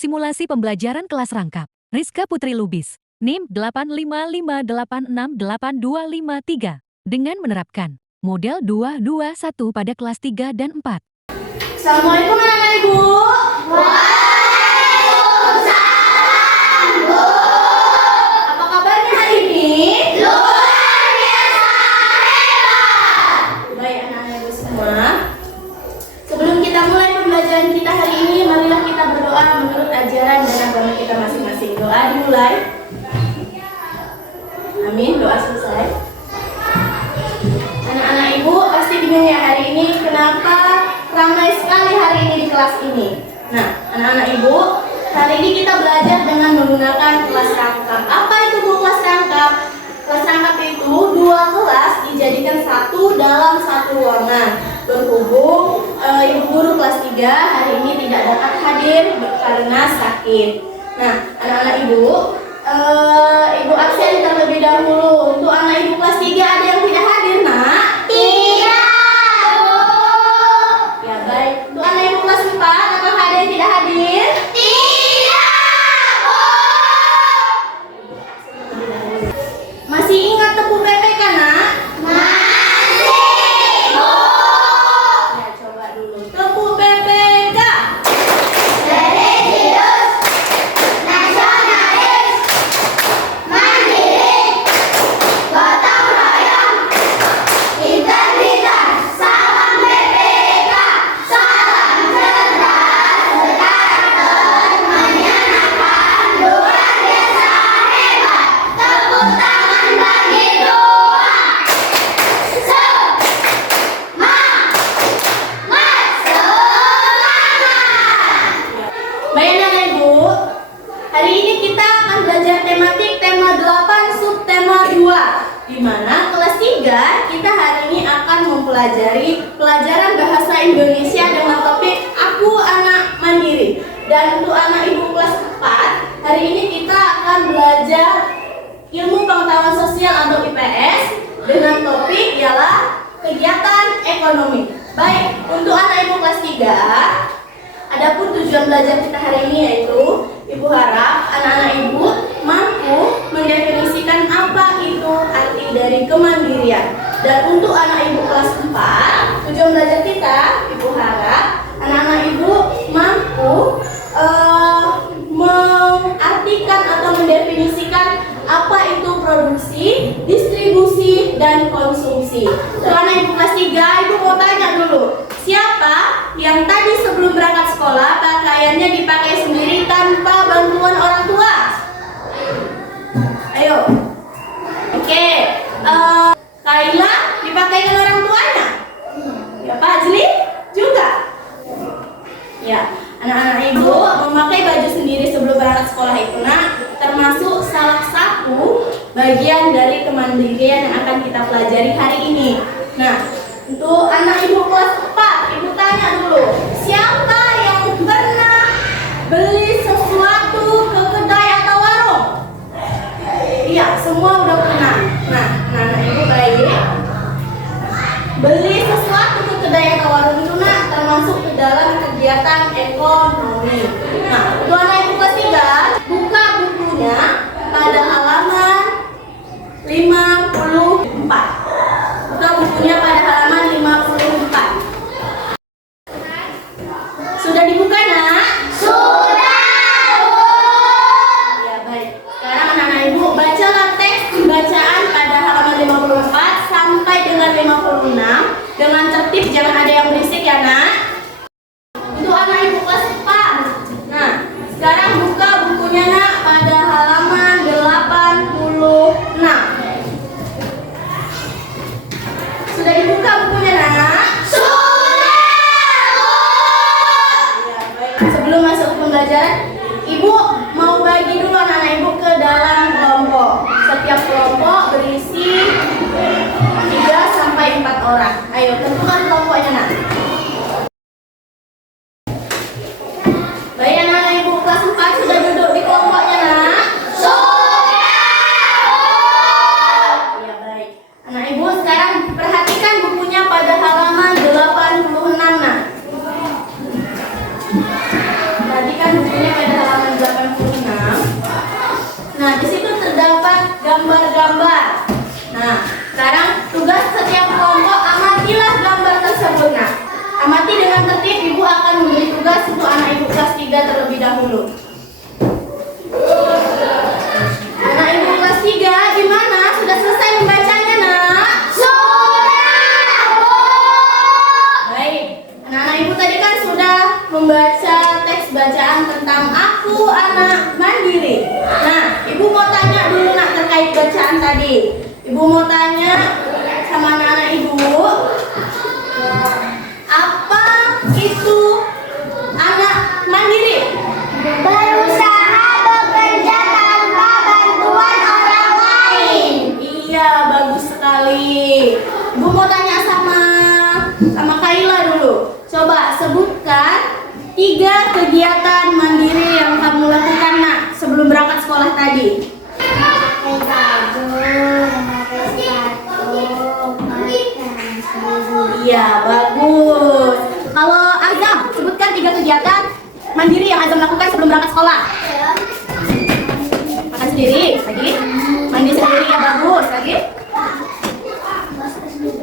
Simulasi pembelajaran kelas rangkap. Rizka Putri Lubis, NIM 855868253, dengan menerapkan model 221 pada kelas 3 dan 4. Assalamualaikum anak-anak Ibu. Waalaikumsalam, Bu. Apa kabarnya hari ini? Luar biasa hebat. Baik anak-anak Ibu semua. Sebelum kita mulai pembelajaran kita hari ini, marilah kita berdoa menurut ajaran dan agama kita masing-masing. Doa dimulai. Amin. Doa selesai. Anak-anak Ibu pasti bingung ya hari ini kenapa ramai sekali hari ini di kelas ini. Nah, anak-anak Ibu, hari ini kita belajar dengan menggunakan kelas rangkap. Apa itu kelas rangkap? Kelas rangkap itu dua kelas dijadikan satu dalam satu ruangan. Berhubung Ibu guru kelas 3 hari ini tidak dapat hadir karena sakit. Nah, anak-anak Ibu, Ibu absen terlebih dahulu. Untuk anak Ibu kelas 3 ada yang tidak hadir, Nak? Tidak, Bu. Ya, baik. Untuk anak Ibu kelas 4, apakah ada yang tidak hadir? Tidak, Bu. Masih ingat Tepu PPK, Nak? Masih, Bu. Ya, coba dulu. Tepu PPK. Religius, nasionalis, mandiri, gotong royong, integritas, salam BPK, salam cerdas, berkarakter, menyenangkan, luar biasa hebat. Tepuk tangan bagi dua. Baik anak Ibu, hari ini kita akan belajar tematik tema 8 subtema 2, di mana kelas 3 kita hari ini akan mempelajari pelajaran bahasa Indonesia dengan topik Aku Anak Mandiri. Dan untuk anak Ibu kelas 4, hari ini kita akan belajar ilmu pengetahuan sosial atau IPS dengan topik ialah kegiatan ekonomi. Baik, untuk anak Ibu kelas 3, adapun tujuan belajar kita hari ini yaitu Ibu harap anak-anak Ibu mampu mendefinisikan apa itu arti dari kemandirian. Dan untuk anak Ibu kelas 4, tujuan belajar kita, Ibu harap anak-anak Ibu mampu mengartikan atau mendefinisikan apa itu produksi, distribusi, dan konsumsi. Untuk anak Ibu kelas 3, Ibu mau tanya dulu, siapa yang tadi sebelum berangkat sekolah pakaiannya dipakai sendiri tanpa bantuan orang tua? Ayo. Oke. Kaila dipakaikan orang tuanya? Ya, Pak Ajli juga? Ya, anak-anak Ibu memakai baju sendiri sebelum berangkat sekolah itu termasuk salah satu bagian dari kemandirian yang akan kita pelajari hari ini. Nah, untuk anak Ibu kelas 4, Ibu tanya dulu, siapa yang pernah beli sesuatu ke kedai atau warung? Iya, semua udah pernah. Nah, anak Ibu baik. Beli sesuatu ke kedai atau warung itu termasuk ke dalam kegiatan ekonomi. Nah, untuk anak Ibu kelas 3, buka bukunya pada halaman 54. Buka bukunya pada halaman 54. Sudah dibuka, Nak? Sudah, Bu. Ya, baik. Sekarang anak-anak Ibu bacalah teks bacaan pada halaman 54 sampai dengan 56 dengan tertib, jangan ada yang berisik ya, Nak. Untuk anak Ibu kelas 4. Nah, sekarang buka bukunya, Nak, pada halaman 86. Sudah dibuka bukunya, Nak? Sudah, Bu. Ya, baik. Sebelum masuk ke pembelajaran, Ibu mau bagi dulu anak-anak Ibu ke dalam kelompok. Setiap kelompok berisi 3 sampai 4 orang. Ayo, tentukan kelompoknya, Nak. Baik, anak-anak Ibu kelas 4 sudah duduk di kelompoknya, Nak? Sudah. Ya, baik. Anak Ibu sekarang perhatikan bukunya pada halaman 86, Nak. Perhatikan bukunya pada halaman Sekarang tugas setiap kelompok, amatilah gambar tersebut. Nah, amati dengan tertib. Ibu akan memberi tugas untuk anak ibu kelas 3 terlebih dahulu. Anak ibu kelas 3 gimana? Sudah selesai membacanya, nak? Sudah, Bu. Baik. Anak-anak ibu tadi kan sudah membaca teks bacaan tentang aku anak mandiri. Nah, ibu mau tanya dulu nak terkait bacaan tadi. Ibu mau tanya sama anak-anak ibu, apa itu anak mandiri? Berusaha bekerja tanpa bantuan orang lain. Iya, bagus sekali. Ibu mau tanya sama Kaila dulu. Coba sebutkan 3 kegiatan mandiri yang kamu lakukan nak sebelum berangkat sekolah tadi. Memakai baju, memakai sepatu, makan. Iya, bagus. Kalau Azam, sebutkan 3 kegiatan mandiri yang Azam lakukan sebelum berangkat sekolah. Makan sendiri, lagi. Mandi sendiri, ya bagus, lagi.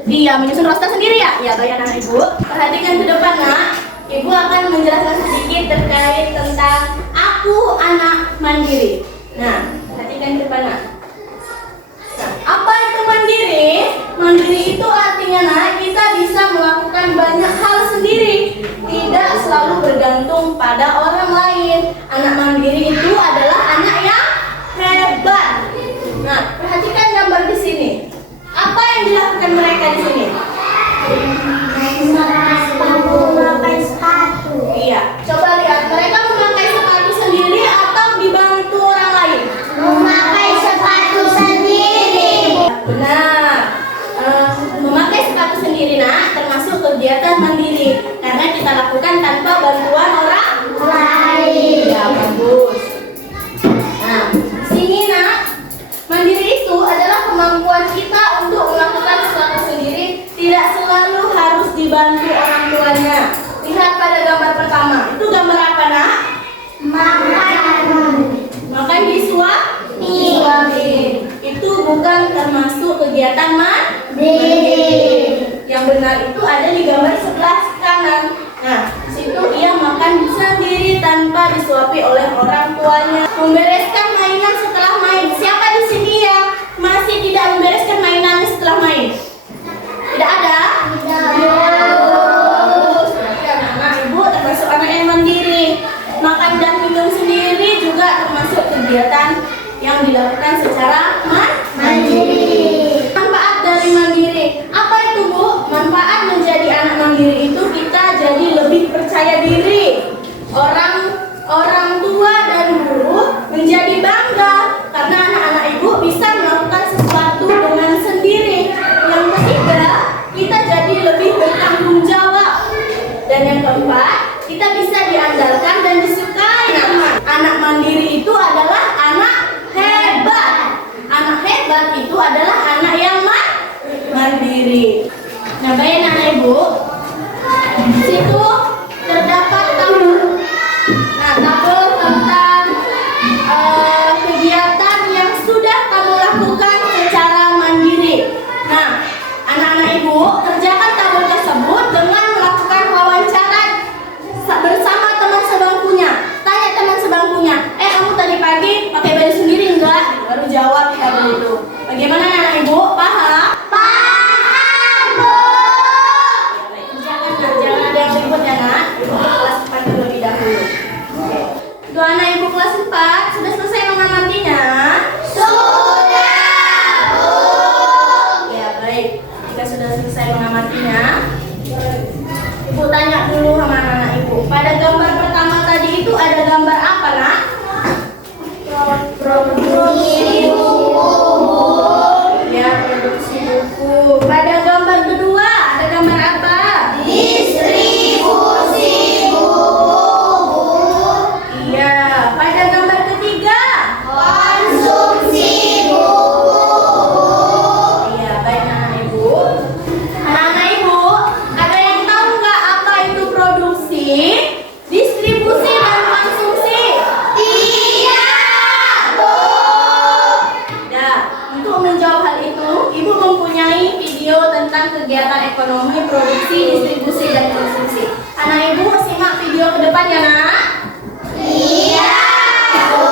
Iya, menyusun roster sendiri ya? Iya, baik anak ibu. Perhatikan ke depan nak. Ibu akan menjelaskan sedikit terkait tentang aku anak mandiri. Nah, perhatikan ke depan nak. Nah, apa itu mandiri? Mandiri itu artinya nak, kita bisa melakukan banyak hal sendiri, tidak selalu bergantung pada orang lain. Anak mandiri itu adalah anak yang hebat. Nah, perhatikan gambar di sini. Apa yang dilakukan mereka di sini? Memakai sepatu. Iya, coba lihat mereka memakai sepatu sendiri atau dibantu orang lain? Memakai sepatu sendiri. Benar. Memakai sepatu sendiri nak termasuk kegiatan mandiri karena kita lakukan tanpa bantuan orang Lain. ya, bagus. Nah, di sini nak, mandiri itu adalah kemampuan kita untuk melakukan sesuatu sendiri, tidak selalu harus dibantu orang tuanya. Lihat pada gambar pertama, itu gambar apa nak? Makan disuapin. Itu bukan termasuk kegiatan mandiri. Yang benar itu ada di gambar sebelah kanan. Nah, di situ ia makan sendiri tanpa disuapi oleh orang tuanya. Membereskan mainan setelah main. Siapa di sini yang masih tidak membereskan mainannya setelah main? Tidak ada? Bagus. Berarti anak-anak ibu termasuk anak yang mandiri. Makan dan minum sendiri juga termasuk kegiatan yang dilakukan secara mandiri. Manfaat dari mandiri. Apa itu Bu? Manfaat menjadi anak mandiri itu kita jadi lebih percaya diri. Orang tua dan guru menjadi bangga karena anak-anak ibu bisa melakukan sesuatu dengan sendiri. Yang ketiga, kita jadi lebih bertanggung jawab. Dan yang keempat, kita bisa diandalkan dan disukai. Anak mandiri itu adalah anak hebat. Anak hebat itu adalah anak yang mandiri. Nah, baik anak ibu, di situ terdapat tabel. Nah, tabel tentang kegiatan yang sudah kamu lakukan secara mandiri. Nah, anak-anak ibu kerjakan tabel tersebut dengan melakukan wawancara bersama teman sebangkunya. Tanya teman sebangkunya, kamu tadi pagi pakai baju sendiri enggak? Baru jawab di tabel itu. Bagaimana anak ibu? Paham? Paham, Bu. Jangan ada yang ribut ya nak. Ibu kelas 4 terlebih dahulu. Oke. Untuk anak ibu kelas 4 sudah selesai mengamatinya? Sudah, Bu. Ya baik. Jika sudah selesai mengamatinya, ibu tanya dulu sama anak-anak ibu. Pada gambar pertama tadi itu ada gambar apa nak? Produksi buku. Ya, produksi buku. Pada gambar kedua ada gambar apa? Distribusi buku. Iya. Pada gambar ketiga? Konsumsi buku. Iya, baik anak ibu. Anak ibu, ada yang tahu nggak apa itu produksi, distribusi dan konsumsi? Tidak, Bu. Nah, untuk menjawab hal itu, ibu mempunyai ekonomi, produksi, distribusi, dan konsumsi. Anak ibu simak video ke depan ya nak. Iya, Bu.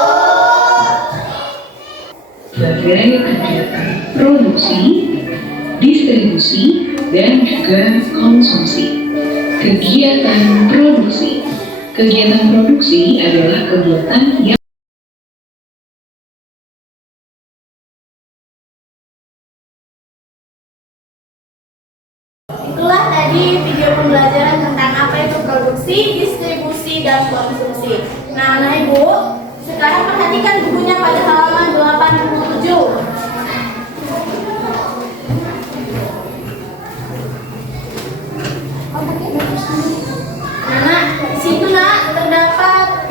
Bagai kegiatan produksi, distribusi, dan juga konsumsi. Kegiatan produksi. Kegiatan produksi adalah kegiatan yang Itulah tadi video pembelajaran tentang apa itu produksi, distribusi, dan konsumsi. Nah, anak ibu, sekarang perhatikan bukunya pada halaman 87. Nah, di situ nak terdapat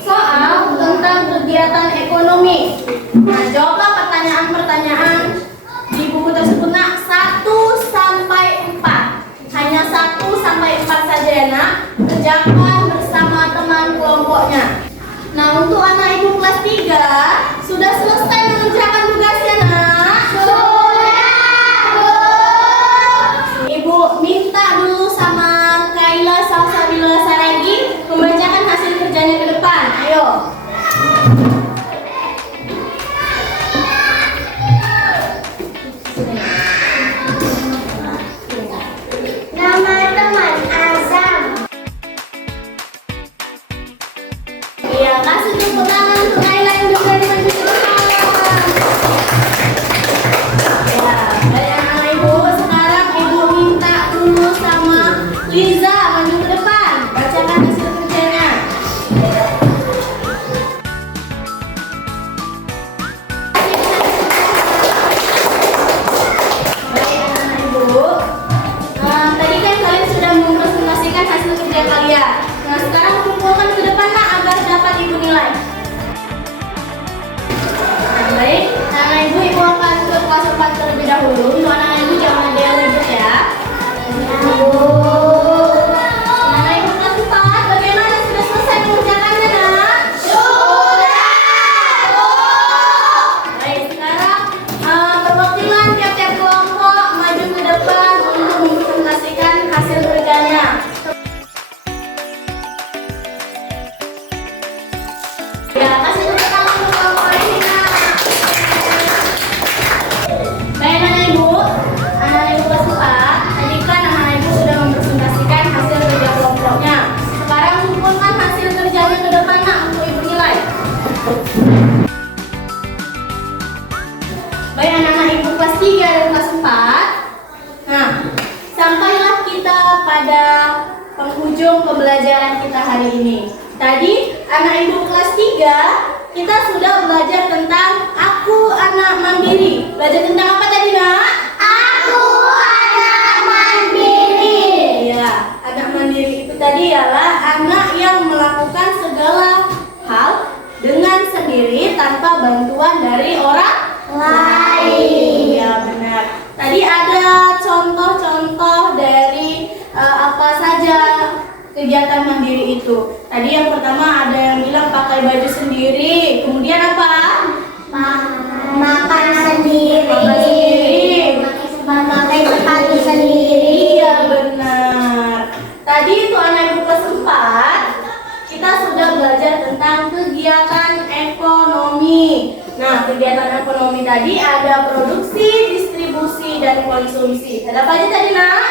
soal tentang kegiatan ekonomi. Nah, jawablah pertanyaan-pertanyaan di buku tersebut nak 1 sampai 4. Hanya 1 sampai 4 saja ya nak. Kerjakan bersama teman kelompoknya. Nah, untuk anak ibu kelas 3 sudah selesai mengerjakan tugasnya nak? Sudah, Bu. Ibu minta dulu sama Kaila Salsabila Saragi membacakan hasil kerjanya ke depan. Ayo. Nama teman Azam. Iya, kasih tepuk tangan untuk Kaila yang udah berani maju ke depan. Ya, baik anak ibu, sekarang ibu minta dulu sama Liza maju ke depan. Bacakan hasil kerjanya. Baik anak ibu, tadi kan kalian sudah mempresentasikan hasil kerja kalian. Nah, sekarang kumpulkan ke depan nak agar dapat ibu nilai. Nah, baik, anak ibu akan ke kelas 4 terlebih dahulu. Untuk anak ibu jangan ada yang ribut ya. Anak ibu kelas 4, bagaimana sudah selesai mengerjakannya nak? Sudah, Bu. Baik, sekarang perwakilan tiap-tiap kelompok maju ke depan untuk mempresentasikan hasil kerjanya. Ya, kasih tepuk tangan untuk kelompok ini nak. Baik anak ibu kelas 4, tadi kan anak ibu sudah mempresentasikan hasil kerja kelompoknya. Sekarang kumpulkan hasil kerjanya ke depan nak untuk ibu nilai. Baik anak-anak ibu kelas 3 dan kelas 4. Nah, sampailah kita pada penghujung pembelajaran kita hari ini. Tadi anak ibu kelas 3 kita sudah belajar tentang aku anak mandiri. Belajar tentang apa tadi nak? Aku anak mandiri. Iya, anak mandiri itu tadi ialah anak yang melakukan segala hal dengan sendiri tanpa bantuan dari orang Lain. Iya benar. Tadi ada contoh-contoh dari apa saja kegiatan mandiri itu. Tadi yang pertama ada yang bilang pakai baju sendiri. Kemudian apa? Makan sendiri. Makan sendiri. Memakai sepatu sendiri. Iya benar. Tadi itu anak ibu kelas 4 kita sudah belajar tentang kegiatan ekonomi. Nah, kegiatan ekonomi tadi ada produksi, distribusi, dan konsumsi. Ada apa aja tadi nak?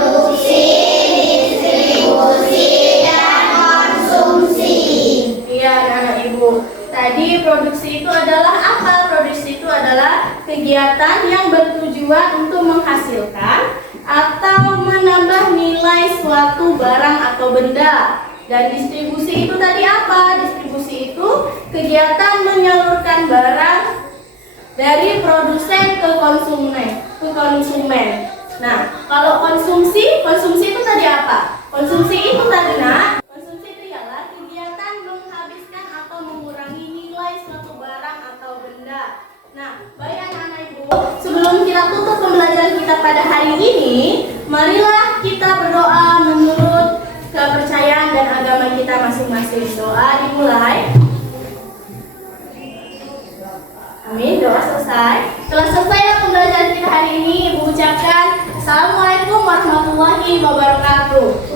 Produksi, distribusi, dan konsumsi. Iya anak ibu. Tadi produksi itu adalah apa? Produksi itu adalah kegiatan yang bertujuan untuk menghasilkan atau menambah nilai suatu barang atau benda. Dan distribusi itu tadi apa? Distribusi itu kegiatan menyalurkan barang dari produsen ke konsumen. Nah, kalau konsumsi itu tadi apa? Konsumsi itu tadi nak, konsumsi itu ialah kegiatan menghabiskan atau mengurangi nilai suatu barang atau benda. Nah, baik anak-anak ibu, sebelum kita tutup pembelajaran kita pada hari ini, marilah kita berdoa menurut kepercayaan dan agama kita masing-masing. Doa dimulai. Amin, doa selesai. Setelah selesai pembelajaran kita hari ini, Ibu ucapkan mengucapkan Assalamualaikum warahmatullahi wabarakatuh.